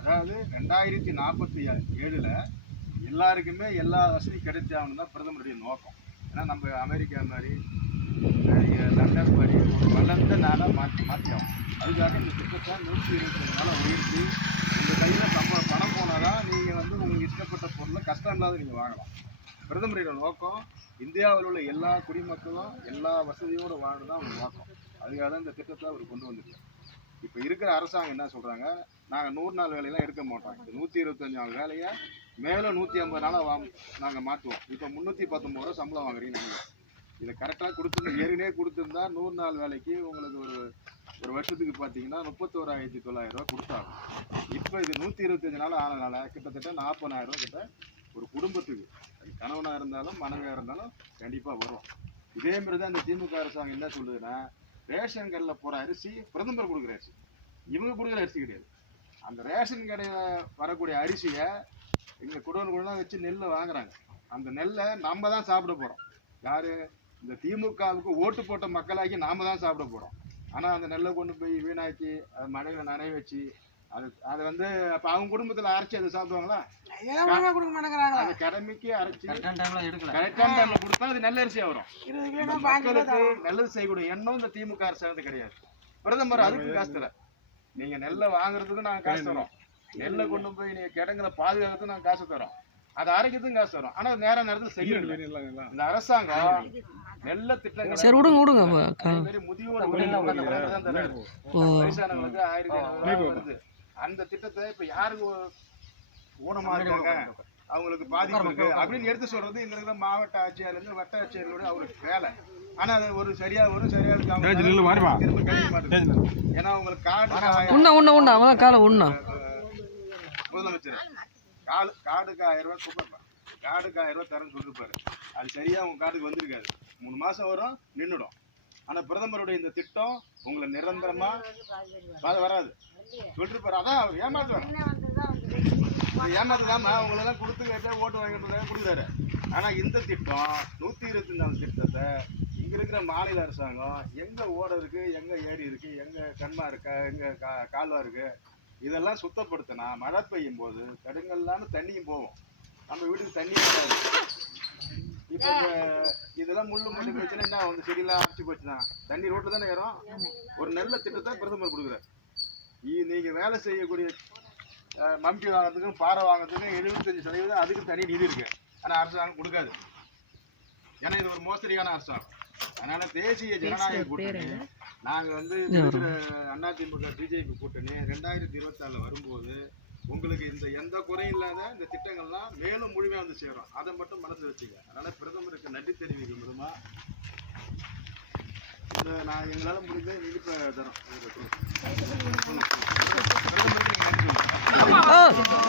அதாவது 2047 எல்லாருக்குமே எல்லா வசதியும் கிடைச்சாகணும் தான் பிரதமருடைய நோக்கம். ஏன்னா நம்ம அமெரிக்கா மாதிரி லண்டன் மாதிரி ஒரு வளர்ந்த நாளாக மாற்றியாகும். அதுக்காக இந்த திட்டத்தை 125 நாளாக உயர்த்தி உங்கள் கையில் பணம் போனால் தான் நீங்கள் வந்து உங்களுக்கு இஷ்டப்பட்ட பொருளை கஷ்டம் இல்லாத நீங்கள் வாங்கலாம். பிரதமருடைய நோக்கம் இந்தியாவில் உள்ள எல்லா குடிமக்களும் எல்லா வசதியோடு வாழணும் தான் அவங்க நோக்கம். அதுக்காக தான் இந்த திட்டத்தை அவர் கொண்டு வந்திருக்காரு. இப்போ இருக்கிற அரசாங்கம் என்ன சொல்கிறாங்க, நாங்கள் 100 நாள் வேலையெல்லாம் எடுக்க மாட்டோம், 125 நாள் வேலையை மேலே 150 நாளாக நாங்கள் மாற்றுவோம். இப்போ 319 ரூபா சம்பளம் வாங்குறீங்க. நீங்கள் இதை கரெக்டாக கொடுத்துருந்து ஏற்கனவே கொடுத்துருந்தா 100 நாள் வேலைக்கு உங்களுக்கு ஒரு வருஷத்துக்கு பார்த்தீங்கன்னா 31,900 ரூபா கொடுத்தாங்க. இப்போ இது 125 நாள் ஆனதுனால கிட்டத்தட்ட 40,000 ரூபா கிட்ட ஒரு குடும்பத்துக்கு, அது கணவனாக இருந்தாலும் மனைவியாக இருந்தாலும் கண்டிப்பாக வரும். இதே மாதிரி தான் இந்த திமுக அரசாங்கம் என்ன சொல்லுதுன்னா, ரேஷன் கடையில் போகிற அரிசி பிரதமர் கொடுக்குற அரிசி, இவங்க கொடுக்குற அரிசி கிடையாது. அந்த ரேஷன் கடையில் வரக்கூடிய அரிசியை இங்கே குடோன்குள்ளலாம் வச்சு நெல்லை வாங்குறாங்க. அந்த நெல்லை நம்ம தான் சாப்பிட போகிறோம். யார்? இந்த திமுகவுக்கு ஓட்டு போட்ட மக்களாக்கி நாம் தான் சாப்பிட போகிறோம். ஆனால் அந்த நெல்லை கொண்டு போய் வீணாக்கி அது மழையில் நனைய வச்சு அதை வந்து அப்போ அவங்க குடும்பத்தில் அரைச்சி அதை சாப்பிடுவாங்களா? அதை கடமைக்கு அரைச்சி கரெக்டான டைம்ல கொடுத்தா அது நல்ல அரிசியா வரும். மக்களுக்கு நல்லது செய்யக்கூடிய எண்ணம் இந்த திமுக அரசாங்கம் கிடையாது. பிரதமர் அதுக்கு காசு தர, நீங்க நெல்லை வாங்குறதுக்கு நாங்க காசு தரோம், நெல்லை கொண்டு போய் நீங்க கிடங்குல பாதுகாக்கிறதுக்கு நாங்க காசு தரோம், அதை அரைக்கிறதுக்கும் காசு தரோம். ஆனா நேர நேரத்தில் செய்யணும். இந்த அரசாங்கம் நெல்ல திட்டங்கள் முதியோர் வயசானவங்களுக்கு 1500 வருது. அந்த திட்டத்தை இப்ப யாருக்கு ஊனமா இருக்காங்க, அவங்களுக்கு பாதிப்பு இருக்கு அப்படின்னு எடுத்து சொல்றது இந்த இருக்கிற மாவட்ட ஆட்சியாளர் இருந்து வட்ட ஆட்சியர்களோட அவருக்கு வேலை. ஆனா அது ஒரு சரியா திரும்ப கழிக்க மாட்டேங்குது. ஏன்னா உங்களுக்கு முதலமைச்சர் கார்டுக்கு 1000 ரூபாய் கூப்பிடுறாரு, கார்டுக்கு 1000 ரூபாய் தரேன்னு சொல்லிருப்பாரு. அது சரியா உங்க கார்டுக்கு வந்திருக்காது, 3 மாசம் வரும், நின்றுடும். ஆனா பிரதமருடைய இந்த திட்டம் உங்களை நிரந்தரமா வராது சொல்லிருப்பாரு. அதான் அவர் ஏமாத்துவாரு, ஏமாத்துதாம அவங்களெல்லாம் கொடுத்து கேட்டா ஓட்டு வாங்கிட்டு கொடுக்குறாரு. ஆனா இந்த திட்டம் 124 திட்டத்தை இங்க இருக்கிற மாநில அரசாங்கம் எங்க ஓட இருக்கு, எங்க ஏரி இருக்கு, எங்க கண்மா இருக்கா, எங்க கால்வா இருக்கு, இதெல்லாம் சுத்தப்படுத்தினா மழை பெய்யும் போது தடுங்கல்லான்னு தண்ணியும் போகும், நம்ம வீட்டுக்கு தண்ணி வராது. இப்போ இதெல்லாம் முள்ளு போச்சுன்னா என்ன, வந்து செடியெல்லாம் அரைச்சி போச்சுன்னா தண்ணி ரோட்டில் தானே ஏறும். ஒரு நல்ல திட்டத்தை பிரதமர் கொடுக்குறாரு. நீங்க வேலை செய்யக்கூடிய மம்டி வாங்கிறதுக்கும் பாறை வாங்கிறதுக்கும் 75% அதுக்கு தனி நிதி இருக்கு. ஆனால் அரசாங்கம் கொடுக்காது. ஏன்னா இது ஒரு மோசடியான அரசாங்கம். அதனால தேசிய ஜனநாயக கூட்டணி நாங்கள் வந்து அதிமுக பிஜேபி கூட்டணி 2024 வரும்போது உங்களுக்கு இந்த எந்த குறையும் இல்லாத இந்த திட்டங்கள்லாம் மேலும் முழுமையாக வந்து சேரும். அதை மட்டும் மனசு வச்சுக்க. அதனால பிரதமருக்கு நன்றி தெரிவிக்கும் விதமா நான் எங்களால் முடிஞ்ச நிதிப்பை தரோம். பிரதமருக்கு நன்றி.